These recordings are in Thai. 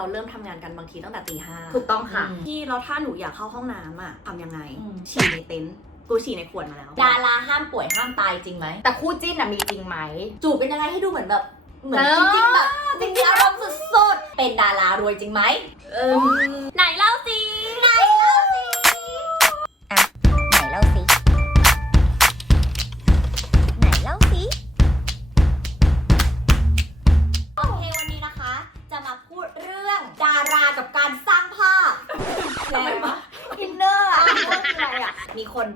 เราเริ่มทำงานกันบางทีตั้งแต่ตีห้าถูกต้องค่ะอืมพี่แล้วถ้าหนูอยากเข้าห้องน้ำอะทำยังไง อืม ฉี่ในเต็นท์กูฉี่ในขวดมาแล้ว ดาราห้ามป่วยห้ามตายจริงไหม แต่คู่จิ้นอะมีจริงไหม จูบเป็นยังไงให้ดูเหมือนแบบ เหมือนเออจริงๆแบบจริงๆอารมณ์สุดๆ เป็นดารารวยจริงไหมเออไหนเล่าสิ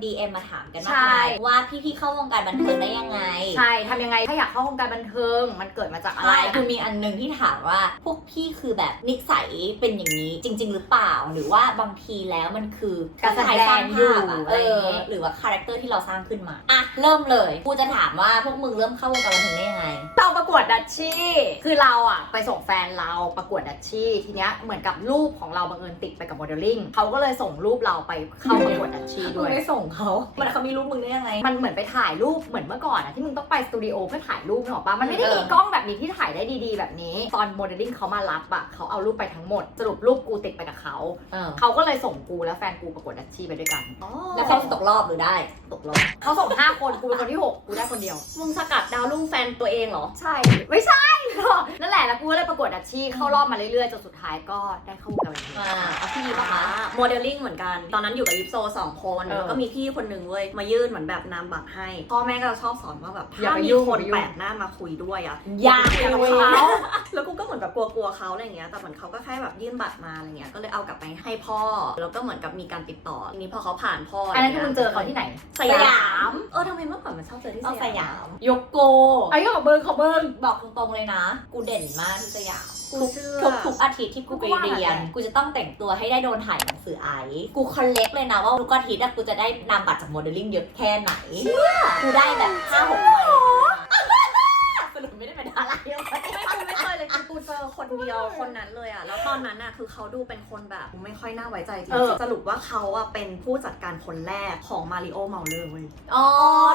DM มาถามกันมากใช่มายว่าพี่ๆเข้าวงการบันเทิงได้ยังไง ใช่ทำยังไงถ้าอยากเข้าวงการบันเทิง มันเกิดมาจากอะไรใช่คือมีอันหนึงที่ถามว่าพวกพี่คือแบบนิสัยเป็นอย่างนี้จริง ๆ หรือเปล่า หรือว่าบางทีแล้วมันคือการแสดงสร้างอยู่ภาพอะอะเอไรอย่างอเงี้ยหรือว่าคาแรคเตอร์ที่เราสร้างขึ้นมาอะเริ่มเลยกูจะถามว่าพวกมึงเริ่มเข้าวงการบันเทิงได้ยังไงเราประกวดดัชชี่คือเราอะไปส่งแฟนเราประกวดดัชชี่ทีเนี้ยเหมือนกับรูปของเราบังเอิญติดไปกับโมเดลลิ่งเขาก็เลยส่งรูปเราไปเข้าประกวดดัชชี่มึด้งวยได้ส่งเขามันเขามีรูปมึงได้ยังไง มันเหมือนไปถ่ายรูปเหมือนเมื่อก่อนอะที่มึงต้องไปสตูดิโอเพื่อถ่ายรูปหรอกปะมันไม่ได้เออมีกล้องแบบนี้ที่ถ่ายได้ดีๆ แบบนี้ ตอนโมเดลลิ่งเขามารับอะเขาเอารูปไปทั้งหมด สรุปรูปกูติดไปกับเขาเออเขาก็เลยส่งกูและแฟนกูประกวดดัชชี่ไปด้วยกันแล้วเขาตกรอบหรือได้ตกรอบเขาส่งห้าคนกูเป็นคนที่หกกูได้คนเดียว มึงสกัดดาวรุ่งแฟนตัวเองเหรอ ใช่ ไม่ใช่ นั่นแหละแล้วกูก็เลยประกวดดัชชี่เข้ารอบมาเรื่อยๆจนสุดท้ายก็ได้เข้าวงการบันเทิง อ่าเอาพี่ดีปะอ่าคะโมเดลลิ่งเหมือนกัน ตอนนั้นอยู่กับยิปโซสองคน เออแล้วก็มีพี่คนหนึ่งเว้ย มายื่นเหมือนแบบนามบัตรให้ พ่อแม่ก็จะชอบสอนว่าแบบอย่าถ้าไปมียุ่งคนอย่าไปยุ่ง แปลกหน้ามาคุยด้วยอะอย่าคุยกับคุยเขา แล้วกูก็เหมือนแบบกลัวๆเขาอะไรเงี้ย แต่เหมือนเขาก็แค่แบบยื่นบัตรมาอะไรเงี้ย ก็เลยเอากลับไปให้พ่อ แล้วก็เหมือนกับมีการติดต่อ ทีนี้พอเขาผ่านพ่ออัอันนั้นคือมึงเจอเขาที่ไหนสยามเออทำไมเมื่อก่อนมันชอบเจอที่ต้องสสยายามมยกโก ไอ้ก็ขอเบิร์ขอเบิร์บอกตรงๆเลยนะกูเด่นมากที่สยามกูเชื่อ ทุกทุกอาทิตย์ที่กูไปกูก็ว่าเรียนแหละกูจะต้องแต่งตัวให้ได้โดนถ่ายหนังสือไอซ์กูคอนเล็กเลยนะว่าทุกอาทิตย์อะกูจะได้นำบัตรจากโมเดลลิ่งเยอะแค่ไหน กูได้แบบห้าหกใบสรุปไม่ได้เป็นดาราเยอะไปไม่กูไม่เคยเลยคือกูเจ อคนเดียวคนนั้นเลยอะแล้วตอนนั้นอะคือเขาดูเป็นคนแบบ ไม่ค่อยน่าไว้ใจจริเองอๆสรุปว่าเขาอะเป็นผู้จัดการคนแรกของมาริโอเมาเลอร์เว้ย อ๋อ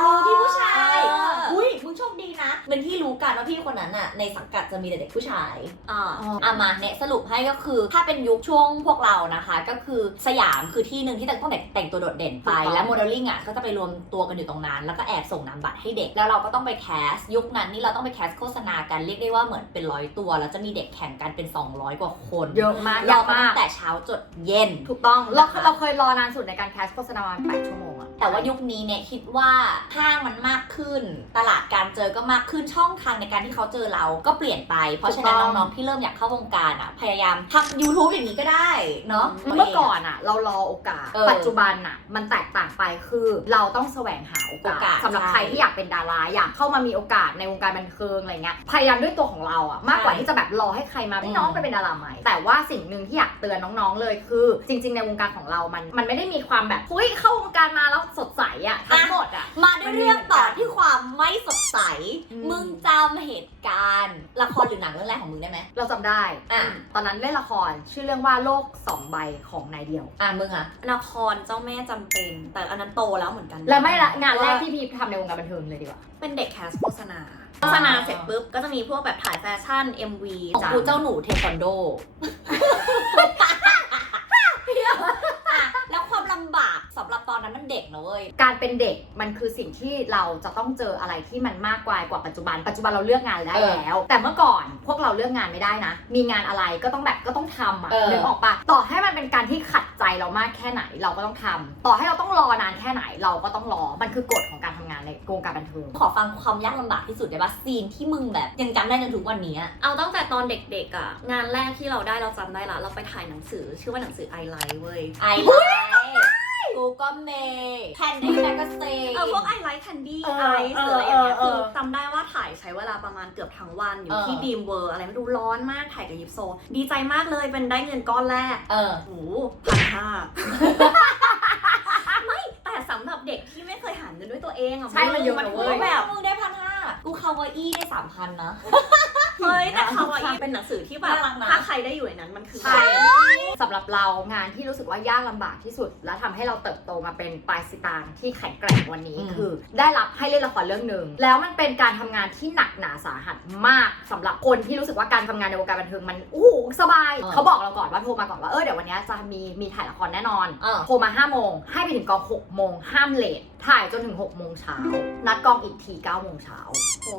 รู้ที่ผู้ชาย เอออุ้อุ้ยมึงโชคดีนะ เป็นที่รู้กันว่าพี่คนนั้นอะในสังกัดจะมีแต่เด็กผู้ชาย อ่าอามาเนี่ยสรุปให้ก็คือถ้าเป็นยุคช่วงพวกเรานะคะ ก็คือสยามคือที่หนึ่งที่ต้องแต่งแต่งตัวโดดเด่นไป ถูกต้อง และโมเดลลิ่งอะก็จะไปรวมตัวกันอยู่ตรงนั้น แล้วก็แอบส่งนามบัตรให้เด็กแล้วเราก็ต้องไปแคสยุคนั้นนี่เราต้องไปแคสโฆษณากันเรียกได้ว่าเหมือนเป็นร้อยตัว แล้วจะมีเด็กแข่งกันเป็น 200 กว่าคนเยอะมากเรายาวก็มาตั้กงแต่เช้าจดเย็น ถูกต้องเรานะคะเราเคยรอนานสุดในการแคสโฆษณาประมาณแปดชั่วโมงอะแต่ว่ายุคนี้เนี่ยคิดว่าห้างมันมากขึ้น ตลาดการเจอก็มากขึ้นช่องทางในการที่เขาเจอเราก็เปลี่ยนไป เพราะฉะนั้นน้องๆที่เริ่มอยากเข้าวงการอะพยายามทำ YouTube อย่างนี้ก็ได้เนาะเมื่อก่อนอะเรารอโอกาสเออปัจจุบันอะมันแตกต่างไปคือเราต้องแสวงหาโอกาโอกาสสสำหรับใช่ใครที่อยากเป็นดาราอยากเข้ามามีโอกาสในวงการบันเทิงอะไรเงี้ยพยายามด้วยตัวของเราอะมากกว่าใช่ที่จะแบบรอให้ใครมาอืมพี่น้องไปเป็นดาราใหม่แต่ว่าสิ่งหนึ่งที่อยากเตือนน้องๆเลยคือ จริง ๆ ในวงการของเรามัน มันไม่ได้มีความแบบเฮ้ยเข้าวงการมาแล้วสดใสอะทั้งหมดอะ มาด้วยเรื่องต่อที่ความไม่สดใส อืม มึงจำเหตุการณ์ ละครหรือหนังเรื่องแรกของมึงได้ไหม เราจำได้ อะ ตอนนั้นเล่นละครชื่อเรื่องว่าโลกสองใบของนายเดียว อะมึงอะละครเจ้าแม่จำเป็น แต่อันนั้นโตแล้วเหมือนกันและไม่ละงานแรกที่พี่ทำในวงการบันเทิงเลยดีกว่า เป็นเด็กแคสโฆษณา โฆษณาเสร็จปุ๊บก็จะมีพวกแบบถ่ายแฟชั่น MV ของกูเจ้าหนูเทควันโด อะแล้วความลำบากสำหรับตอ นนั้นมันเด็กนะเว้ย การเป็นเด็กมันคือสิ่งที่เราจะต้องเจออะไรที่มันมากกว่ากว่าปัจจุบัน ปัจจุบันเราเลือกงานได้เออแล้ว แต่เมื่อก่อนพวกเราเลือกงานไม่ได้นะ มีงานอะไรก็ต้องแบบก็ต้องทำอะเออ นึกออกปะต่อให้มันเป็นการที่ขัดใจเรามากแค่ไหนเราก็ต้องทำต่อให้เราต้องรอนานแค่ไหนเราก็ต้องรอ มันคือกฎของการทำงานในวงการบันเทิง ขอฟังความยากลำบากที่สุดได้ปะซีนที่มึงแบบยังจำได้จนถึงวันนี้อะเอาตั้งแต่ตอนเด็กๆอะงานแรกที่เราได้เราจำได้ละ เราไปถ่ายหนังสือชื่อว่าหนังสือไอไลท์เว้ย ไอไล กูก็เมย์แคนดี้แมกกาซีน เออพวกไอไลท์แคนดี้เออไอซ์หรืออะไรอย่างเงี้ยเออเอคืออจำได้ว่าถ่ายใช้เวลาประมาณเกือบทั้งวัน อยู่เออ ที่ดีมเวอร์อะไรไม่รู้ร้อนมากถ่ายกับยิปโซ ดีใจมากเลยเป็นได้เงินก้อนแรก เออ โอ้พันห้า ไม่แต่สำหรับเด็กที่ไม่เคยหาเงินด้วยตัวเองอะใช่มันเยอะมันนะคืเว้อยแบบมึงได้พันห้ากูคาวาอี้ได้สามพันนะ เฮ้ยแต่คาวาอีเป็นหนังสือที่แบบน่ารักนะ ถ้าใครได้อยู่ในนั้นมันคือ ใช่สำหรับเรางานที่รู้สึกว่ายากลำบากที่สุด และทำให้เราเติบโตมาเป็นปลายสิตางที่แข็งแกร่งวันนี้อืม คือ ได้รับให้เล่นละครเรื่องหนึ่งแล้วมันเป็นการทำงานที่หนักหนาสาหัสมากสำหรับคนที่รู้สึกว่าการทำงานในวงการบันเทิงมันอู้หูสบายเขาบอกเราก่อนว่าโทรมาก่อนว่าเออเดี๋ยววันนี้จะมีมีถ่ายละครแน่นอน เออ โทรมา5้าโมงให้ไปถึงกอง6กโมงห้ามเลทถ่ายจนถึง6กโมงเช้านัดกองอีกที9ก้าโมงเช้า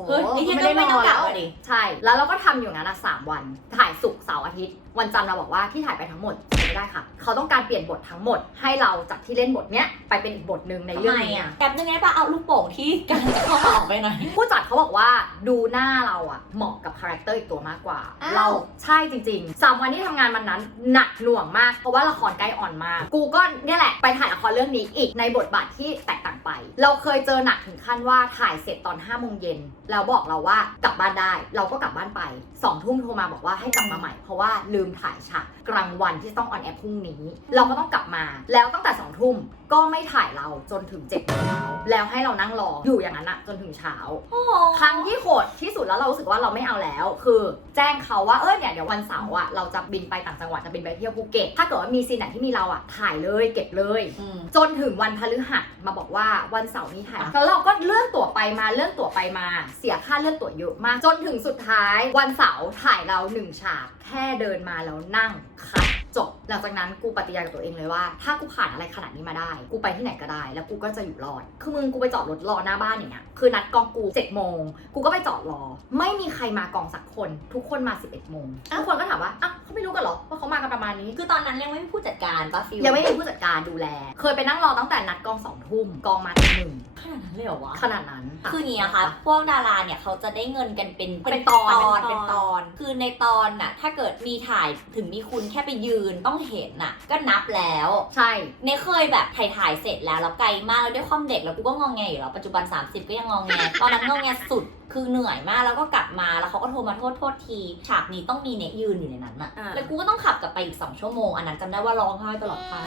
เฮ้ยนี่ที่ก็ไม่ต้องกลับอะดิใช่ แล้วเราก็ทำอยู่งั้นนะสามวัน ถ่ายศุกร์เสาร์อาทิตย์ วันจันทร์เราบอกว่าที่ถ่ายไปทั้งหมดใช้ ไม่ได้ค่ะ เขาต้องการเปลี่ยนบททั้งหมด ให้เราจากที่เล่นบทเนี้ยไปเป็นอีกบทหนึ่งในทำเรื่อไมงนี้อะแป๊บนึงไงป่ะเอาลูกโป่งที่กำลังจะเข้ามาออกไปหน่อยผู้จัดเขาบอกว่าดูหน้าเราอะเหมาะกับคาแรคเตอร์อีกตัวมากกว่าอ้าวเราใช่จริงๆสามวันที่ทำงานวันนั้นหนักหน่วงมาก เพราะว่าละครใกล้ออนมาก กูก็เนี่ยแหละไปถ่ายละครเรื่องนี้อีกในบทบาทที่แตกต่างไป เราเคยเจอหนักถึงขั้นว่าถ่ายเสร็จตอน5้าโมงเย็นแล้วบอกเราว่ากลับบ้านได้ เราก็กลับบ้านไปสองทุ่มโทรมาบอกว่าให้กลับมาใหม่เพราะว่าลืมถ่ายฉากกลางวันที่ต้องออนแอร์พรุ่งนี้ เราก็ต้องกลับมา แล้วตั้งแต่สองทุ่มก็ไม่ถ่ายเราจนถึงเจ็ดโมงเช้าแล้วให้เรานั่งรออยู่อย่างนั้นอะจนถึงเช้าโอ้โหครั้งที่โหดที่สุดแล้วเรารู้สึกว่าเราไม่เอาแล้ว คือแจ้งเขาว่าเออเนี่ยเดี๋ยววันเสาร์อะเราจะบินไปต่างจังหวัดจะบินไปเที่ยวภูเก็ตถ้าเกิดว่ามีซีนไหนที่มีเราอะถ่ายเลยเก็บเลยอืมจนถึงวันพฤหัสมาบอกว่าวันเสาร์นี้ถ่ายแล้วเราก็เลื่อนตั๋วไปมาเลื่อนตั๋วไปมา เสียค่าเลื่อนตั๋วเยอะมากจนถึงสุดท้าย วันเสาร์ถ่ายเราหนึ่งฉากแค่เดินมาแล้วนั่งคัด จบ หลังจากนั้นกูปฏิญาณกับตัวเองเลยว่า ถ้ากูผ่านอะไรขนาดนี้มาได้ กูไปที่ไหนก็ได้ แล้วกูก็จะอยู่รอด คือมึงกูไปจอดรถรอหน้าบ้านอย่างเงี้ย คือนัดกองกูเจ็ดโมง กูก็ไปจอดรอ ไม่มีใครมากองสักคน ทุกคนมา 11โมงทุกคนก็ถามว่าอ้าวเขาไม่รู้กันเหรอ ว่าเขามากันประมาณนี้ คือตอนนั้นยังไม่มีผู้จัดการปะฟิลยังไม่มีผู้จัดการดูแล เคยไปนั่งรอตั้งแต่นัดกองสองทุ่มกองมาตีหนึ่งขนาดนั้นเลยเหรอวะ ขนาดนั้น คืออย่างนี้นะคะ พวกดาราเนี่ยเขาจะได้เงินกันเป็นเป็นตอนตอนเป็เป็นนตตออนนคือในตอนน่ะ ถ้าเกิดมีถ่ายถึงมีคุณแค่ไปยืนต้องเห็นน่ะ ก็นับแล้ว ใช่เนยเคยแบบถ่ายถ่ายๆเสร็จแล้วแล้วไกลมากแล้วด้วยความเด็กแล้วกูก็งองแงอยู่แล้วปัจจุบัน 30 ก็ยังงองแงตอนนั้นงองแงสุดคือเหนื่อยมากแล้วก็กลับมาแล้วเขาก็โทรมาโทษโทษที ฉากนี้ต้องมีเนยยืนอยู่ในนั้นน่ะอ่า แล้วกูก็ต้องขับกลับไปอีก2ชั่วโมงอันนั้นจำได้ว่าร้องไห้ตลอดทาง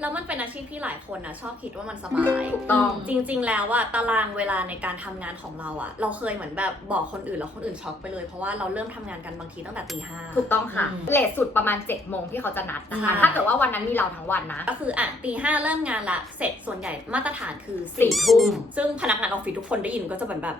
แล้วมันเป็นอาชีพที่หลายคนนะชอบคิดว่ามันสบายถูกต้องจริง ๆ แล้วอะตารางเวลาในการทำงานของเราอะเราเคยเหมือนแบบบอกคนอื่นแล้วคนอื่นช็อกไปเลย เพราะว่าเราเริ่มทำงานกันบางทีตั้งแต่ตีห้า ถูกต้องค่ะ อืม เลทสุดประมาณ7จ็ดโมงที่เขาจะนัดนะคะ ใช่ ถ้าเกิดว่าวันนั้นมีเราทั้งวันนะ ก็คืออะตีห้าเริ่มงานละเสร็จส่วนใหญ่มาตรฐานคือสี่สี่ทุ่ทุ่ม มซึ่งพนักงานออฟฟิศทุกคนได้ยินก็จะเป็นแบบ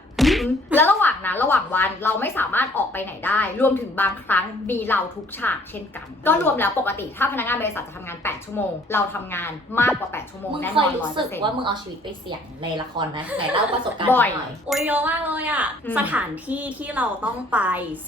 แล้วระหว่างนั้นระหว่างวันเราไม่สามารถออกไปไหนได้ รวมถึงบางครั้งมีเราทุกฉากเช่นกัน ก็รวมแล้วปกติถ้าพนักงานบริษัทจะทำงาน 8 ชั่วโมง เราทำงานมากกว่า 8 ชั่วโมงมึงแน่เคนอยนรู้ร้อยเปสึอกร์เซ็นต์ว่ามึงเอาชีวิตไปเสี่ยงในละครนะไหนเล่าประสบการณ์บ่อยหน่อย โอ้ยเยอะมากเลยอะอืมสถานที่ที่เราต้องไป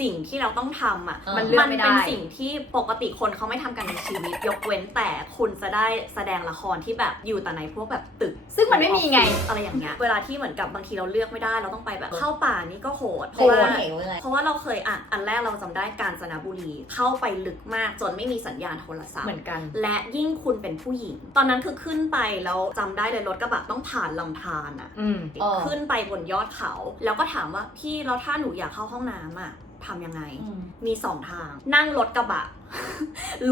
สิ่งที่เราต้องทำอะเออ มันเลือกไม่ได้ เป็นสิ่งที่ปกติคนเขาไม่ทำกันในชีวิต ยกเว้นแต่คุณจะได้แสดงละครที่แบบอยู่แต่ในพวกแบบตึก ซึ่งมันไม่มีไง อะไรอย่างเงี้ย เวลาที่เหมือนกับบางทีเราเลือกไม่ได้ เราต้องไปแบบเข้าป่านี่ก็โหด เพโอ้ราะโหว่า เหวเลย เพราะว่าเราเคยอะอันแรกเราจำได้กาญจนบุรีเข้าไปลึกมากจนไม่มีสัญญาณโทรศัพท์ เหมือนกัน และยิ่งคุณเป็นผู้หญิง ตอนนั้นคือขึ้นไปแล้วจำได้เลยรถกระบะต้องผ่านลำธารอะอืมเออขึ้นไปบนยอดเขา แล้วก็ถามว่าพี่แล้วถ้าหนูอยากเข้าห้องน้ำอะทำยังไง มีสองทาง นั่งรถกระบะ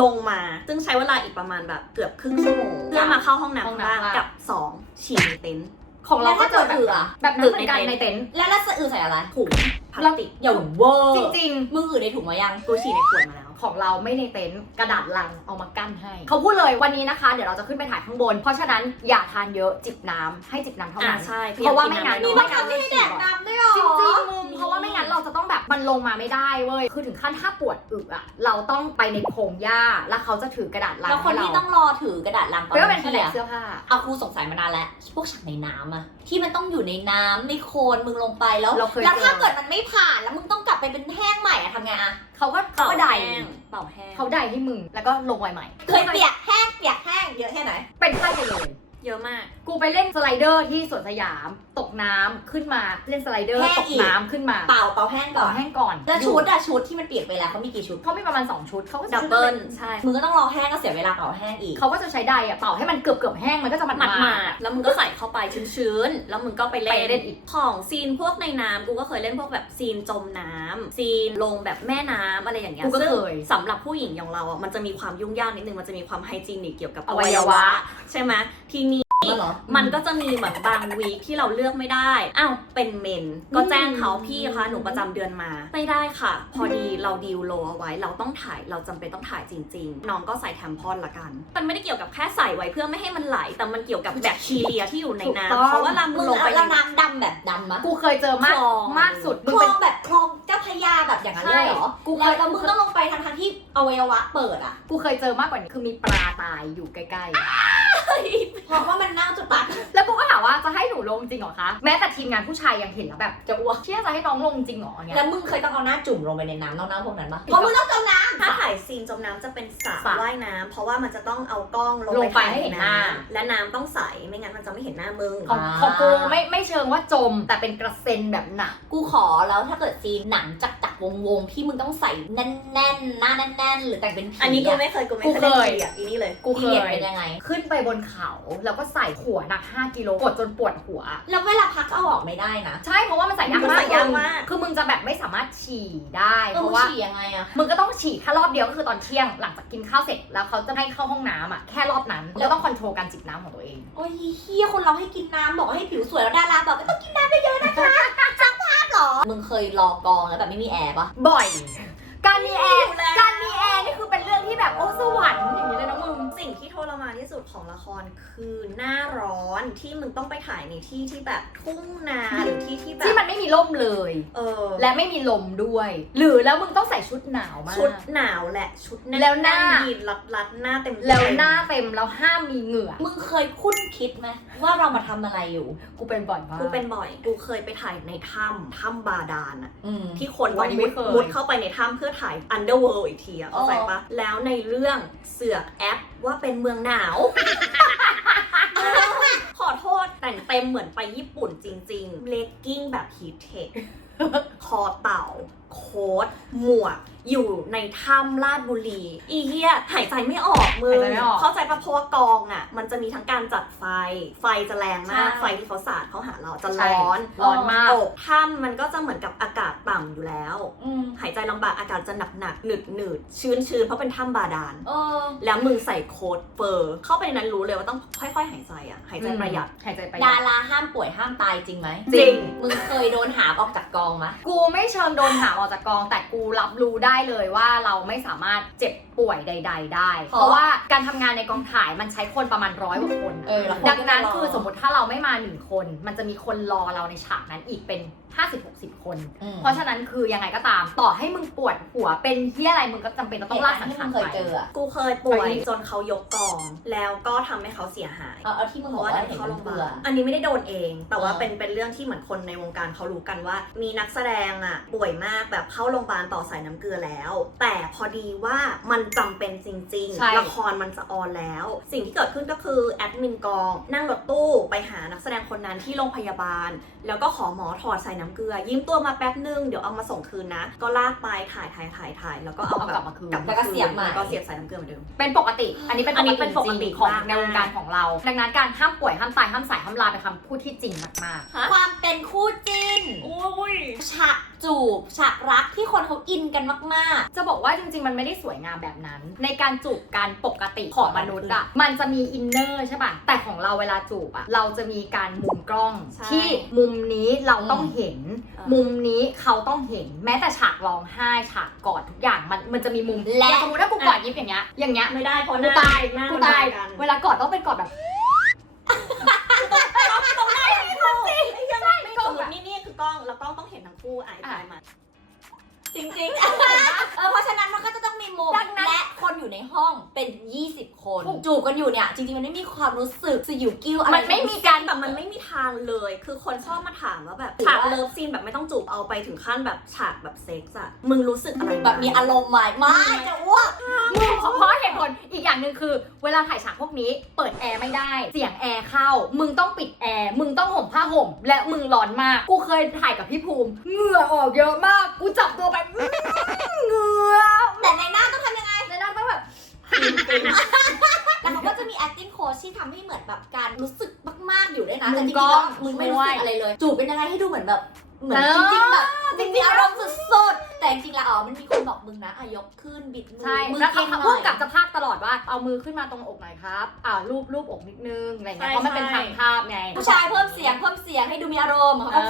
ลงมา ซึ่งใช้เวลาอีกประมาณแบบเกือบครึ่งชั่วโมงเพื่อมาเข้าห้องน้ำห้องข้างน้ำล่างข้างล่างกับสองฉี่ในเต็นท์ของเราก็เจอแบบแล้วถ้าเกิดเบื่อแบบนั้นเหมือนกันในเต็นท์แล้วแล้วสะอือใส่อะไรถุงพลาสติกอย่าเวอร์จริงมึงอือในถุงมายังกูฉี่ในขวดมาแล้วๆ ของเราไม่ในเต็นท์กระดาษลังเอามากั้นให้ เขาพูดเลยวันนี้นะคะ เดี๋ยวเราจะขึ้นไปถ่ายข้างบน เพราะฉะนั้นอย่าทานเยอะจิบน้ำให้จิบน้ำเท่าอ่านั้น ใช่เพราะว่าไม่งั้นพยยไม่กิงั้นำให้ให้แดกน้ำด้วยหรอจริงๆมึงเพราะว่าไม่งั้นเราจะต้องแบบมันลงมาไม่ได้เว้ย คือถึงขั้นถ้าปวดอึอะเราต้องไปในพงหญ้า แล้วเขาจะถือกระดาษลังแล้วคนให้เราที่ต้องรอถือกระดาษลังตอนไม่ว่าเป็นที่แผนกอะเสื้อผ้า เอาครูสงสัยมานานแล้ว พวกฉากในน้ำอะ ที่มันต้องอยู่ในน้ำในโคลนมึงลงไปแล้ว เราเคยแล้วถ้าเจอ เกิดมันไม่ผ่านแล้วมึงต้องกลับไปเป็นแห้งใหม่อะทำไงอะเขาก็เขาเป่าก็ไดแห้งเป่าแห้งเขาไดให้มึงแล้วก็ลงไวใหม่เคยเปียกแห้งเปียกแห้งเยอะแค่ไหน เป็นไข้ไปเลย เยอะมาก กูไปเล่นสไลเดอร์ที่สวนสยาม ตกน้ำขึ้นมาเล่นสไลเดอร์แห้งตกอีก น้ำขึ้นมาเป่าเป่าแห้งก่ต่ออนแห้งก่อนแล้วชุดอะชุดที่มันเปียกไปแล้วเขามีกี่ชุด เขามีประมาณ 2 ชุดเขาก็จะดับเบิลใช่มึงก็ต้องรอแห้งก็เสียเวลาเป่าแห้งอีกเขาก็จะใช้ไดอะเป่าให้มันเกือบเกือบๆแห้งมันก็จะมันหมัดมามาดๆแล้วมึงก็ใส่เข้าไปชื้นๆ แล้วมึงก็ไปไปเล่นเล่นอีก ของซีนพวกในน้ำกูก็เคยเล่นพวกแบบซีนจมน้ำซีนลงแบบแม่น้ำอะไรอย่างเงี้ยกูก็ซึ่งเคย สำหรับผู้หญิงอย่างเราอะมันจะมีความยุ่งยากนิดนึงมันจะมีความไฮจีนิกเกี่ยวกับอวัยวะ ใช่ไหมทีนี้ เหรอ มันก็จะมีเหมือนบางวีคที่เราเลือกไม่ได้ อ้าว เป็นเมน ก็แจ้งเขาพี่คะ หนูประจำเดือนมา ไม่ได้ค่ะ พอดีเราดีลโลเอาไว้ เราต้องถ่าย เราจำเป็นต้องถ่ายจริง ๆ น้องก็ใส่แทมพอนละกัน มันไม่ได้เกี่ยวกับแค่ใส่ไว้เพื่อไม่ให้มันไหล แต่มันเกี่ยวกับแบคทีเรียที่อยู่ในถูกต้องน้ำเพราะว่าเรามึมึงงลงไปแล้วน้ำดำแบบดำมะกูเคยเจอมากคลองมากสุดมึงคลเป็อนงแบบคลองเจ้าพระยาแบบอย่างนั้นเลยเหรอใช่กูเคแล้วยแล้วมึงต้องลงไปทั้งทที่อวัยวะเปิดอะ กูเคยเจอมากกว่านี้ คือมีปลาตายอยู่ใกล้เพราะว่ามันเน่าจุดตัดๆแล้วกูก็ถามว่าจะให้หนูลงจริงเหรอคะ แม้แต่ทีมงานผู้ชายยังเห็นแล้วแบบจะอ้วกเชื่อจะให้น้องลงจริงเหรออย่างเงี้แล้วยมึงเคยต้องเอาหน้าจุ่มลงไปในน้ำเน่าๆพวกนั้นปะเพราะมึงต้องจมน้ถ้าถ่ายซีนจมน้ำจะเป็นสระสระว่ายน้ำเพราะว่ามันจะต้องเอากล้องลงลงไปถ่ายให้เห็นหน้าและน้ำต้องใสไม่งั้นมันจะไม่เห็นหน้ามึงของของกูไม่ไม่เชิงว่าจมแต่เป็นกระเซ็นแบบหนักำกูขอแล้วถ้าเกิดซีนหนังจักจักวงวงๆที่มึงต้องใส่แน่นๆหน้าแน่นๆหรือแต่งเป็นผีอันนี้กูะไม่เคยกูไม่กูเคยเคยเล่นทีอะอีนี่เลย กูเคพีเรียยดเป็นยังไง ขึ้นไปบนเขาแล้วก็ใส่หัวหนัก 5กิโลกดจนปวดหัว แล้วเวลาพักก็เอาออกไม่ได้นะ ใช่เพราะว่ามันใส่ยากมันมากใส่ยากมาก คือมึงจะแบบไม่สามารถฉี่ได้เออเพมึงราะว่าฉี่ยังไงอะมึงก็ต้องฉี่แค่รอบเดียวก็คือตอนเที่ยงหลังจากกินข้าวเสร็จแล้วเขาจะให้เข้าห้องน้ำอะแค่รอบนั้นมึงก็ต้องคอนโทรลการจิบน้ำของตัวเอง โอ้ยเฮียคนเราให้กินน้ำบอกว่าให้ผิวสวยแล้วดาราบอกว่าต้องกินน้ำเยอะๆนะคะจังภาพหรอ มึงเคยรอกองแล้วแบบไม่มีแอร์ปะบ่อย การมีแอร์อยู่แล้วการมีแอร์ ที่แบบโอ้สวรรค์อย่างนี้เลยนะมึง สิ่งที่ทรมานที่สุดของละครคือหน้าร้อนที่มึงต้องไปถ่ายในที่ที่แบบทุ่งนาหรือที่ที่แบบที่มันไม่มีร่มเลย เออและไม่มีลมด้วย หรือแล้วมึงต้องใส่ชุดหนาวมาก ชุดหนาวและชุดแน่นแล้วหน้ายีนรัดรัดๆหน้าเต็มๆแล้วหน้าเต็มแล้วห้ามมีเหงื่อมึงเคยคุ้นคิดไหมว่าเรามาทำอะไรอยู่ กูเป็นบ่อยมากกูเป็นบ่อยกูเคยไปถ่ายในถ้ำถ้ำบาดาลอะ อืม ที่คนวัต้อนงนี้มุไม่ดเคยมุดเข้าไปในถ้ำเพื่อถ่าย Underworld อีกทีอะเข้าใจปะแล้วในเรื่องเสือกแอปว่าเป็นเมืองหนาว ขอโทษแต่งเต็มเหมือนไปญี่ปุ่นจริง ๆ เลกกิ้งแบบฮีทเทคคอเต่า โค้ดหมวกอยู่ในถ้ำลาดบุรี อีเหี้ยหายใจไม่ออกมึงหายใจไม่ออกเข้าใจปะเพราะว่ากองอะ มันจะมีทั้งการจัดไฟ ไฟจะแรงมาก ใช่ไฟที่เขาสาดเขาหาเราจะใช่ ร้อนร้อนมากอกถ้ำมันก็จะเหมือนกับอากาศต่ำอยู่แล้ว อืมหายใจลำบากอากาศจะหนักหนักๆหนืดหนืดชื้นชื้นๆเพราะเป็นถ้ำบาดาล เออแล้วมึงใส่โค้ดเฟอร์เข้าไปในนั้นรู้เลยว่าต้องค่อยๆ หายใจอะ หายใจประหยัด หายใจประหดายัดราห้ามป่วยห้ามตายจริงไหมจริง มึงเคยโดนหามออกจากกองไหมกูไม่เชิงโดนหามออกจากกองแต่กูรับรู้ได้เลยว่าเราไม่สามารถเจ็บ ป่วยใด ๆ ได้ เพราะว่าการทำงานในกองถ่ายมันใช้คนประมาณร้อยกว่าคนอะเออแล้วคนดังนั้นก็รอ คือสมมติถ้าเราไม่มาหนึ่งคน มันจะมีคนรอเราในฉากนั้นอีกเป็น 50-60 คน อืมเพราะฉะนั้นคือยังไงก็ตามต่อให้มึงปวดหัวเป็นเฮียอะไรมึงก็จำเป็นจะต้องลากสังที่ขามึรงเคยไปเจออะกูเคยป่วยไปจนเขายกกอง แล้วก็ทำให้เขาเสียหาย เอาเอาที่มึงเพบอกราะว่าว่าเดินเห็นเข้าโรมันงพยาเบื่อบาล อันนี้ไม่ได้โดนเอง แต่ว่าเออ เป็นเป็นเรื่องที่เหมือนคนในวงการเขารู้กันว่า มีนักแสดงอะป่วยมากแบบเข้าโรงพยาบาลต่อสายน้ำเกลือแล้ว แต่พอดีว่ามันจำเป็นจริง ใช่ ๆ ละครมันจะออนแล้ว สิ่งที่เกิดขึ้นก็คือแอดมินกอง นั่งรถตู้ไปหานักแสดงคนนั้นที่โรงพยาบาล แล้วก็ขอหมอถอดสายน้ำเกลือ ยิ้มตัวมาแป๊บนึงเดี๋ยวเอามาส่งคืนนะ ก็ลากไปถ่ายถ่ายถ่ายถ่ายแล้วก็เอาเอาแบกลับบมาคืนกลับแล้วก็เสียบใหม่ แล้วก็เสียบสายน้ำเกลือเหมือนเดิม เป็นปกติ อันนี้เป็นอันนี้เป็นปกติจริงๆของมาก ในวงการของเรา ดังนั้นการห้ามป่วยห้ามตายห้ามใส่ห้ามลาเป็นคำพูดที่จริงมาก ความเป็นคู่จิ้น อุ้ยฉาก จูบ ฉากรักที่คนเขาอินกันมากๆ จะบอกว่าจริง ๆ มันไม่ได้สวยงามแบบนั้น ในการจูบการปกติของมนุษย์อะมันจะมีอินเนอร์ใช่ป่ะ แต่ของเราเวลาจูบอะเราจะมีการมุมกล้อง ใช่ที่มุมนี้เราต้องเห็นอ่ามุมนี้เขาต้องเห็น แม้แต่ฉากร้องไห้ฉากกอดทุกอย่างมันมันจะมีมุมและอย่างสมมติถ้ากูกอดยิบอย่างเงี้ยอย่างเงี้ย ไม่ได้เพราะหกูน้าตายหน้กูมันตาย เหมือนกัน เวลากอดต้องเป็นกอดแบบ ไม่สมมตินี่นี่คือ กล้องแล้วกล้องต้องเห็นทั้งคู่อะไอ้อะตายมา จริงๆ เออเพราะฉะนั้นมันก็จะต้องมีมุมดังนั้นและคนอยู่ในห้องเป็น 20 คน ถูก จูบกันอยู่เนี่ย จริงๆ มันไม่มีความรู้สึกสยิวกิ้วอะไร มันไม่มีการแต่มันไม่มีทางเลย คือคนชอบมาถามว่าแบบฉากเลิฟซีนแบบไม่ต้องจูบเอาไปถึงขั้นแบบฉากแบบเซ็กซ์อะมึงรู้สึกอะไรแบบมีอารมณ์ไหมไม่จะอ้วกมึงเพราะเหตุผลอีกอย่างหนึ่งคือ เวลาถ่ายฉากพวกนี้เปิดแอร์ไม่ได้ เสียงแอร์เข้า มึงต้องปิดแอร์มึงต้องห่มผ้าห่ม และมึงร้อนมาก กูเคยถ่ายกับพี่ภูมิเหงื่อออกเยอะมาก กูจับตัวไปอื้อเหงื่อแต่ในหน้าต้องทำยังไงในนั้นต้องแบบแล้วเขาก็จะมี acting coach ที่ทำให้เหมือนแบบการรู้สึกมากๆอยู่ด้วยนะมุแต่มจริงกล้ๆอแล้วงมึงไม่รู้สึกอะไรเลย จูบเป็นยังไงให้ดูเหมือนแบบเหมือนเออจริงๆแบบจริงๆอารมณ์สุดๆแต่จริงๆแล้วอ๋อมันมีคนบอกมึงนะอะยกขึ้นบิดมือใช่มือแล้วเขาเก่งหพูน่ดอยกับจะพากตลอดว่าเอามือขึ้นมาตรงอกหน่อยครับอ่ารูปรูปอกนิดนึงอะไรเงี้ยใช่เพราะมันเป็นใช่ทางภาพไงผู้ชายเพิ่มเสียงเพิ่มเสียงให้ดูมีอารมณ์เขาเอก็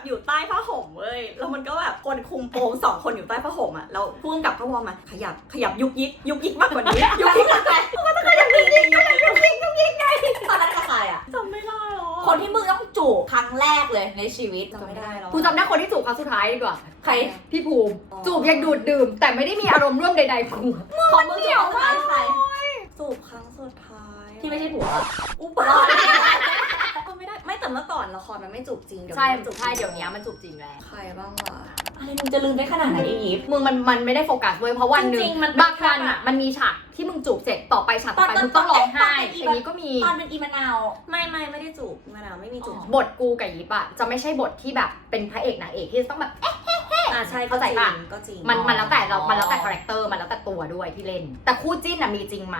แบบอยู่ใต้ผ้าห่มเว้ยแล้วมันก็แบบคนคุมโปงสองคนอยู่ใต้ผ้าห่มอะแล้วพุ่งกับก็วอลมาขยับขยับยุกยิกยุกยิกมากกว่านี้ยุกยิกมากกว่านี้มันก็ยังมียุกยิกยุกยิกยุกยิกไงตอนนั้นกับใครอะจำไม่ได้หรอคนที่มึงต้องจูบครั้งแรกเลยในชีวิตจำไม่ได้หรอกูจำได้คนที่จูบครั้งสุดท้ายดีกว่าใครพี่ภูมิจูบยังดูดดื่ม แต่ไม่ได้มีอารมณ์ร่วมใดๆกูของมึงจูบครั้งสุดท้ายใครจูบครั้งสุดท้าย ที่ไม่ใช่ผัวอะอุปาก็ไม่ได้ ไม่แต่เมื่อก่อนละครมันไม่จูบจริงเดี๋ยวใช่นี้มันจูบใช่เดี๋ยวนี้มันจูบจริงแล้วใครบ้างวะอะไรมึงจะลืมได้ขนาดไหนไอ้ยิปมึงมันมันไม่ได้โฟกัสเว้ยเพราะวันหนึ่จริงงๆมันเป็นบางครั้งอะมันมีฉากที่มึงจูบเสร็จต่อไปฉากต่อไปมึงต้องร้องไห้อย่างนี้ก็มีตอนเป็นอีมะนาวไม่ไม่ไม่ได้จูบมะนาวไม่มีจูบอ๋อบทกูกับยิปอะจะไม่ใช่บทที่แบบเป็นพระเอกนางเอกที่จะต้องแบบ อ่าใช่เข้าใจปะ ก็จริงมันอ๋อมันแล้วแต่เรา มันแล้วแต่คาแรคเตอร์ มันแล้วแต่ตัวด้วยที่เล่น แต่คู่จิ้นอะมีจริงไหม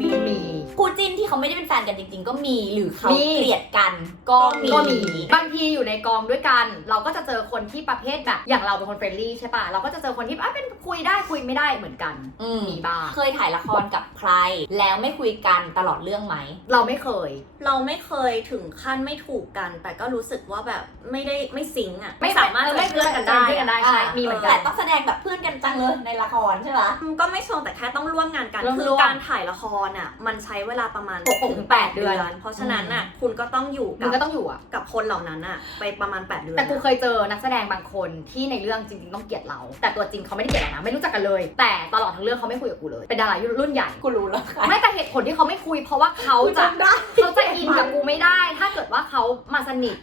มีมี คู่จิ้นที่เขาไม่ได้เป็นแฟนกันจริง ๆ ก็มีหรือเขามีเกลียดกันก็มีก็มีบางทีอยู่ในกองด้วยกัน เราก็จะเจอคนที่ประเภทแบบ อย่างเราเป็นคนเฟรนลี่ใช่ปะเราก็จะเจอคนที่อะเป็นคุยได้คุยไม่ได้เหมือนกันอืมมีบ้างเคยถ่ายละครกับใคร แล้วไม่คุยกันตลอดเรื่องไหม เราไม่เคย เราไม่เคยถึงขั้นไม่ถูกกัน แต่ก็รู้สึกว่าแบบไม่ได้ไม่ซิงค์อะไม่ไม่สามารถจะไม่เป็นเพื่อนกันได้เพื่อนกันได้อะใช่มีเหมือนกัแต่นต้องแสดงแบบเพื่อนกันจังเลยในละครใช่ปะอืมก็ไม่เชิงแต่แค่ต้องร่วมงานกันร่วมคือร่วมการถ่ายละครอะมันใช้เวลาประมาณหกถึงแปดเดือน เพราะฉะนั้นอะคุณก็ต้องอยู่มึงกัก็บต้องอยู่อะกับคนเหล่านั้นอะไปประมาณ 8 เดือนแต่กูเคยเจอนักแสดงบางคนที่ในเรื่องจริงๆต้องเกลียดเรา แต่ตัวจริงเขาไม่ได้เกลียดเรานะไม่รู้จักกันเลย แต่ตลอดทั้งเรื่องเขาไม่คุยกับกูเลย เป็นดารารุ่นใหญ่ กูรู้แล้วค่ะไม่แต่เหตุผลที่เขาไม่คุย เพราะว่าเขาจะได้เขาจะอินกับกูไม่ได้ ถ้าเกิดว่าเขามาสนิท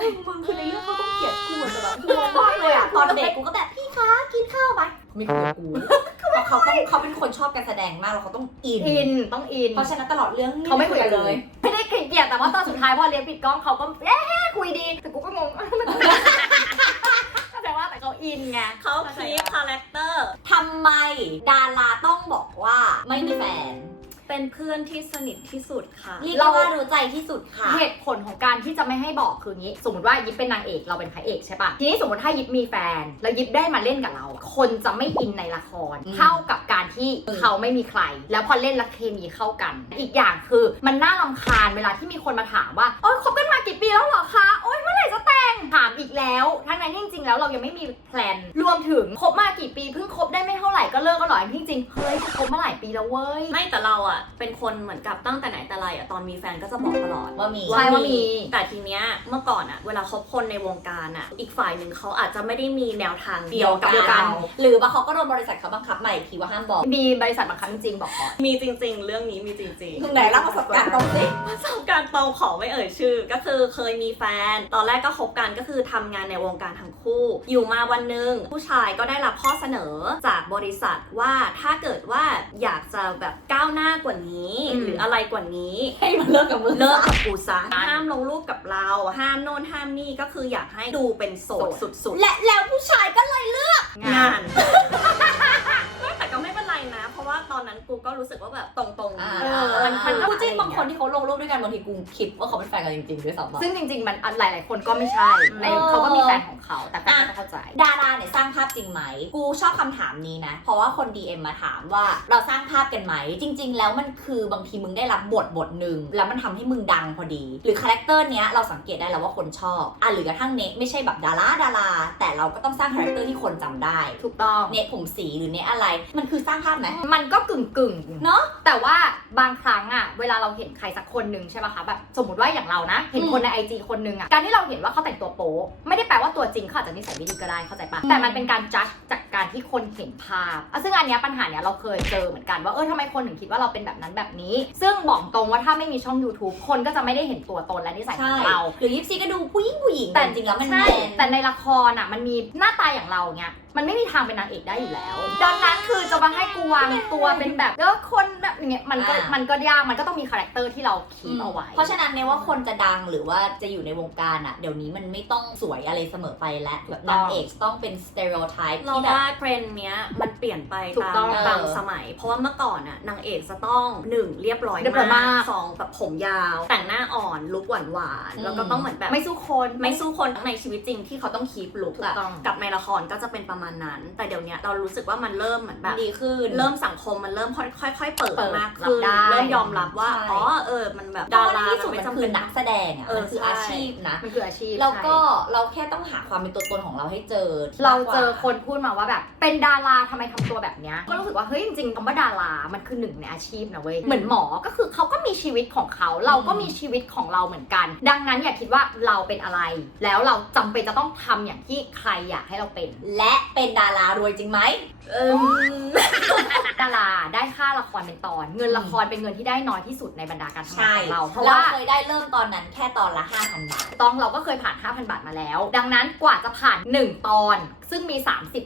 มึงมึงคือในเรื่องเขาต้องเกลียดกูแต่แบบกูมากเลยอะตอนเด็กกูก็แบบพี่คะกินข้าวไหม ไม่คุยกับกูเพราะเขาต้องเขาเป็นคนชอบการแสดงมากแล้วเขาต้องอิน อินต้องอิน เพราะฉะนั้นตลอดเรื่องเขาไม่คุยกันเลเลยยไม่ได้เกลียดแต่ว่าตอนสุดท้ายพอเรียนปิดกล้องเขาก็เอ๊ะคุยดีแต่กูก็งงแต่ว่าแต่เขาอินไงเขาคีคาแรคเตอร์ทำไมดาราต้องบอกว่าไม่มีแฟน เป็นเพื่อนที่สนิทที่สุดค่ะเรียกได้ว่ารู้ใจที่สุดค่ะ เหตุผลของการที่จะไม่ให้บอกคืองี้ สมมติว่ายิปเป็นนางเอกเราเป็นพระเอกใช่ปะทีนี้สมมติถ้ายิปมีแฟน แล้วยิปได้มาเล่นกับเรา คนจะไม่อินในละครอืมเท่ากับการที่อืมเขาไม่มีใคร แล้วพอเล่นแล้วเคมีเข้ากัน อีกอย่างคือมันน่ารำคาญเวลาที่มีคนมาถามว่าโอ๊ยคบกันมากี่ปีแล้วเหรอคะโอ๊ยเมื่อไหร่จะแต่ง ถามอีกแล้ว ทั้งนั้นที่จริงๆ แล้วเรายังไม่มีแพลน รวมถึงคบมากี่ปีเพิ่งคบได้ไม่เท่าไหร่ก็เลิกกันหรอที่จริงๆ เฮ้ยจะคบมาหลายปีแล้วเว้ย ไม่แต่เราอะ เป็นคนเหมือนกับตั้งแต่ไหนแต่ไรอะตอนมีแฟนก็จะบอกตลอด ว่ามี ใช่ว่ามี แต่ทีเนี้ยเมื่อก่อนอะ เวลาคบคนในวงการอะ อีกฝ่ายหนึ่งเขาอาจจะไม่ได้มีแนวทางเดียวกับเดียวเรากัน หรือว่าเขาก็โดนบริษัทเขาบังคับมาอีกทีว่าห้ามบอก มีบริษัทบังคับจริงๆบอกก่อน มีจริง ๆ เรื่องนี้มีจริงๆไหนเล่าประสบการณ์ตรงสิประสบการณ์ตรงขอไม่เอ่ยชื่อ ก็คือเคยมีแฟน ตอนแรกก็คบกันก็คือทำงานในวงการทั้งคู่ อยู่มาวันหนึ่งผู้ชายก็ได้รับข้อเสนอจากบริษัทว่าถ้าเกิดว่าอยากจะแบบก้าวหน้ากว่านี้อืมหรืออะไรกว่านี้ให้มันเลิกกับมึงเลิกกับกูซะห้ามลงรูปกับเรา ห้ามโน่นห้ามนี่ก็คืออยากให้ดูเป็นโสดสุดและแล้วผู้ชายก็เลยเลือกๆงาน นนั้นกูก็รู้สึกว่าแบบตรงๆอ่าเออมันมันก็ คู่จิ้นบางคนที่เขาลงรูปด้วยกันบางทีกูคิดว่าเขาเป็นแฟนกันจริงๆด้วยซ้ำอะ ซึ่งจริง ๆมันหลายๆคนก็ไม่ใช่ในเออ เขาก็มีแฟนของเขาแต่แฟนก็เข้าใจ ดาราเนี่ยสร้างภาพจริงไหม กูชอบคำถามนี้นะ เพราะว่าคน DM มาถามว่าเราสร้างภาพกันไหม จริง ๆ แล้วมันคือบางทีมึงได้รับบทบทหนึ่งแล้วมันทำให้มึงดังพอดี หรือคาแรคเตอร์เนี้ยเราสังเกตได้แล้วว่าคนชอบอะหรือกระทั่งเนทไม่ใช่แบบดาราดารา แต่เราก็ต้องสร้างคาแรคเตอร์ที่คนจำได้ ถูกต้อง เนทผมสีหรือเนทอะไร มันคือสร้างภาพไหม มันก็กึ่งกึ่งๆ เนอะแต่ว่าบางครั้งอะเวลาเราเห็นใครสักคนหนึ่งใช่ป่ะคะแบบสมมติว่าอย่างเรานะ เห็นคนในไอจีคนหนึ่งอะการที่เราเห็นว่าเขาแต่งตัวโป๊ไม่ได้แปลว่าตัวจริงเขาอาจจะนิสัยไม่ดีก็ได้เข้าใจปะแต่มันเป็นการจัดจากการที่คนเห็นภาพอะซึ่งอันเนี้ยปัญหาเนี้ยเราเคยเจอเหมือนกันว่าเออทำไมคนถึงคิดว่าเราเป็นแบบนั้นแบบนี้ ซึ่งบอกตรงว่าถ้าไม่มีช่อง YouTube คนก็จะไม่ได้เห็นตัวตนและนิสัยของเรา หรือยิปซีก็ดูผู้หญิงผู้หญิงแต่แต่จริงๆแล้วมันแมใช่น แต่ในละครอะมันมีหน้าตาอย่างเราเนี้ยมันไม่มีทางเป็นนางเอกได้อยู่แล้ว ดังนั้นคือจะมาให้กูวางตัวเป็นแบบเออคนแบบอย่างเงี้ยมันก็อ่ามั มันก็ยากมันก็ต้องมีคาแรคเตอร์ที่เราคีบเอาไว้ เพราะฉะนั้นเนี่ยว่าคนจะดังหรือว่าจะอยู่ในวงการอะเดี๋ยวนี้มันไม่ต้องสวยอะไรเสมอไปแล้วแบบนางเอกต้องเป็นสเตอริโอไทป์เราที่แบบ ว่าเทรนด์เนี้ยมันเปลี่ยนไปถูกตามต้องตามเออ สมัย เพราะว่าเมื่อก่อนน่ะนางเอกจะต้องหนึ่งเรียบร้อยเรียบร้อยมากสองแบบผมยาว แต่งหน้าอ่อนลุคหวานหวานๆแล้วก็ต้องเหมือนแบบ ไม่สู้คนไม่สู้คนทั้งในชีวิตจริงที่เขาต้องคีปลุกถูกอะต้อง กับในละครก็จะเป็นประมาณนั้น แต่เดี๋ยวเนี้ยเรารู้สึกว่ามันเริ่มเหมือนแบบ ดีขึ้น เริ่มสังคมมันเริ่มค่อยๆค่อยๆเปิดเปิดมากขึ้นรับได้เริ่มยอมรับว่าใช่อ๋อเออมันแบบดาดาราราที่สุดไม่มันจำคืเป็อนนักแสดงอะเออมันคือใช่อาชีพนะมันคืออาชีพแล้วก็ใช่เราแค่ต้องหาความเป็นตัวตนของเราให้เจอที่เรามกกว่เจอคนพูดมาว่าแบบ เป็นดาราทำไมทำตัวแบบเนี้ยก็รู้สึกว่าเฮ้ยจริงๆคำว่าดารา มันคือหนึ่งในอาชีพนะเว้ยเหมือนหมอก็คือเขาก็มีชีวิตของเขาเราก็มีชีวิตของเราเหมือนกัน ดังนั้นอย่าคิดว่าเราเป็นอะไร แล้วเราจำเป็นจะต้องทำอย่างที่ใครอยากให้เราเป็น และเป็นดารารวยจริงไหมเออดาราได้ค่าละครเป็นตอน เงินละครเป็นเงินที่ได้น้อยที่สุดในบรรดาการทำงานของเราเพราะเราว่าเคยได้เริ่มตอนนั้นแค่ตอนละ5,000บาทต้องเราก็เคยผ่าน 5,000 บาทมาแล้ว ดังนั้นกว่าจะผ่าน 1 ตอนซึ่งมี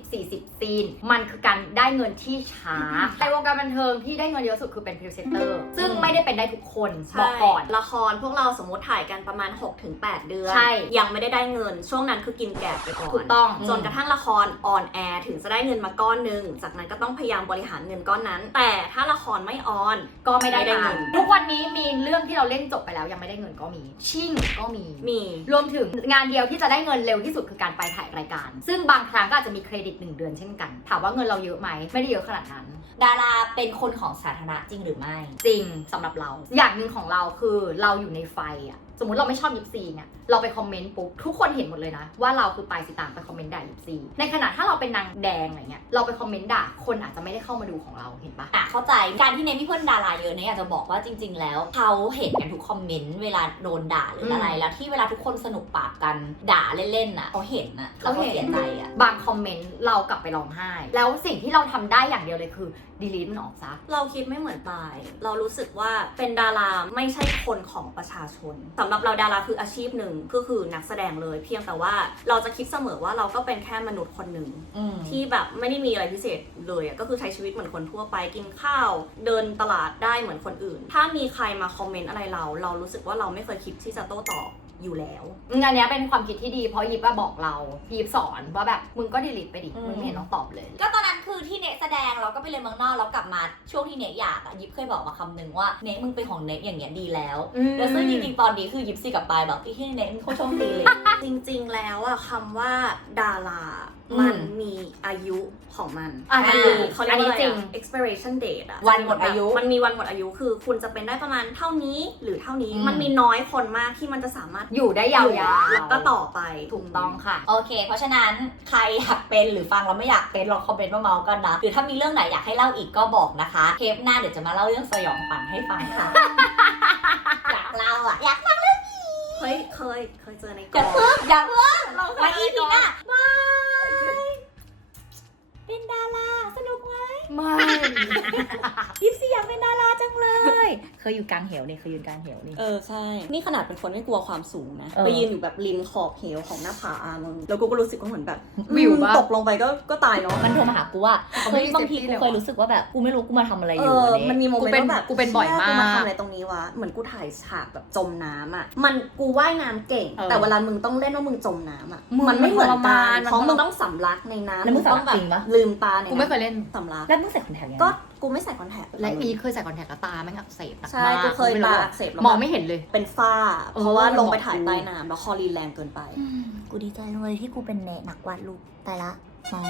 30-40 ซีน มันคือการได้เงินที่ช้าในวงการบันเทิงที่ได้เงินเยอะสุดคือเป็นพรีเซนเตอร์ซึ่งไม่ได้เป็นได้ทุกคนบใช่อกก่อน ละครพวกเราสมมติถ่ายกันประมาณ 6-8 เดือน ใช่ ยังไม่ได้ได้เงิน ช่วงนั้นคือกินแกะไปก่อนถูกต้อง จนกระทั่งละครออนแอร์ถึงจะได้เงินมาก้อนหนึ่งจากนั้นก็ต้องพยายามบริหารเงินก้อนนั้น แต่ถ้าละครไม่ออนก็ไม่ได้ไม่ได้เงิเงินนทุกวันนี้มีเรื่องที่เราเล่นจบไปแล้วยังไม่ได้เงินก็มี ชิ่งก็มี มี รวมถึงงานเดียวที่จะได้เงินเร็วที่สุดคือการไปถ่ายรายการ ซึ่งบางครั้งก็อาจจะมีเครดิต 1 เดือนเช่นกัน ถามว่าเงินเราเยอะไหมไม่ได้เยอะขนาดนั้น ดาราเป็นคนของสาธารณะจริงหรือไม่ จริงสำหรับเรา อย่างหนึ่งของเราคือเราอยู่ในไฟอะส มมติเราไม่ชอบยิปซีเนี่ยเราไปคอมเมนต์ปุ๊บทุกคนเห็นหมดเลยนะ ว่าเราคือปลายสีตางไปคอมเมนต์ด่ายิปซีในขณะถ้าเราเป็นนางแดงอะไรเงี้ยเราไปคอมเมนต์ด่าคนอาจจะไม่ได้เข้ามาดูของเราเห็นปะอะเข้าใจการที่เนยมีเพื่อนดาราเยอะเนี่ยอยากจะบอกว่าจริง ๆ แล้วเขาเห็นกันทุกคอมเมนต์เวลาโดนด่าหรืออะไรแล้วที่เวลาทุกคนสนุกปากกันด่าเล่นๆน่ะเขาเห็นน่ะแล้วเขาเสียใจอะบางคอมเมนต์เรากลับไปร้องไห้ แล้วสิ่งที่เราทำได้อย่างเดียวเลยคือดีลีทมันออกซะเราคิดไม่เหมือนปาย เรารู้สึกว่าเป็นดาราไม่ใช่คนของประชาชนสำหรับเราดาราคืออาชีพหนึ่งก็คือนักแสดงเลย เพียงแต่ว่าเราจะคิดเสมอว่าเราก็เป็นแค่มนุษย์คนหนึ่งอืมที่แบบไม่ได้มีอะไรพิเศษเลยอะก็คือใช้ชีวิตเหมือนคนทั่วไปกินข้าว เดินตลาดได้เหมือนคนอื่น ถ้ามีใครมาคอมเมนต์อะไรเรา เรารู้สึกว่าเราไม่เคยคิดที่จะโต้ตอบ อยู่แล้วงานเนี้ยเป็นความคิดที่ดีเพราะยิปอะบอกเราพี่ยิปสอนว่าแบบมึงก็ดีลีทไปดิอืม มึงไม่เห็นต้องตอบเลย ก็ตอนนั้นคือที่เนยแสดงเราก็ไปเรียนเมืองนอกแล้วกลับมาช่วงที่เนยอยากอะยิปเคยบอกมาคำหนึ่งว่าเนยมึงเป็นของเนยอย่างเงี้ยดีแล้วแล้วซึ่งจริงๆตอนนี้คือยิปซีกับปายแบบอีที่เนยมึงโคตรโชคดีเลย จริงๆแล้วอะคำว่าดาราอืมมันมีอายุของมันอะมันจริงมีเขาเรียอักนนี้ว่าอะไรจริงอะ expiration date อะวันหมดอายุมันมีวันหมดอายุคือ คุณจะเป็นได้ประมาณเท่านี้หรือเท่านี้อืม มันมีน้อยคนมากที่มันจะสามารถอยู่ได้ยาวๆแล้วก็ต่อไป ถูกต้องค่ะ โอเค เพราะฉะนั้นใครอยากเป็นหรือฟังเราไม่อยากเป็นลองคอมเมนต์มาเมาส์กันนะ หรือถ้ามีเรื่องไหนอยากให้เล่าอีกก็บอกนะคะ เทปหน้าเดี๋ยวจะมาเล่าเรื่องสยองขวัญให้ฟังค่ะ อยากเล่าอะ อยาก เฮ้ยเคยเคยเจอในกอย่าองเพิ่งอย่าเพิ่งเราไว้อีพีหน้าบายเป็นดาราสนุกไหม ไม่ ยิปซีอยากเป็นดาราจังเลย เคยอยู่กลางเหวนี่เคยยืนกลางเหวนี่ เออ ใช่ นี่ขนาดเป็นคนไม่กลัวความสูงนะ เออไปยืนอยู่แบบริมขอบเหวของหน้าผาอะมึงแล้วกูก็รู้สึกว่าเหมือนแบบวิวปะ ตกลงไปก็ก็ตายเนาะมันโทรมาหากูว่าเขาไม่เฮ้ยมีบางที safety กูเลยเคยเหรอรู้สึกว่าแบบกูไม่รู้กูมาทำอะไรเออยู่อวันนี้มันมีโมเมนกูต์เป็นว่าแบบกูเป็นบ่อยชี่มากกูมาทำอะไรตรงนี้วะ เหมือนกูถ่ายฉากแบบจมน้ำอะ มันกูว่ายน้ำเก่ง เออแต่เวลามึงต้องเล่นว่ามึงจมน้ำอะ มึงมันไม่เหมือนมันทรกัมานนมันเพราะทรมึงต้องสำลักในน้ำแล้วมึงต้องสำลักจริงปะ ลืมตาในกูไม่เคยเล่น สำลัก แล้วมึงใส่คอนแทคยังไงก็กูไม่ใส่คอนแทคและอีเคยใส่คอนแทคกับตาแม่งอักเสบหนักใช่มากกูเคยไม่ตารู้อักเสบแล้วมองแบบไม่เห็นเลย เป็นฝ้าเออเพราะว่าลงไปมันบอกถ่ายกูใต้น้ำแล้วคอรีนแรงเกินไป กูดีใจเลยที่กูเป็นเนนักวาดรูปแต่ละมา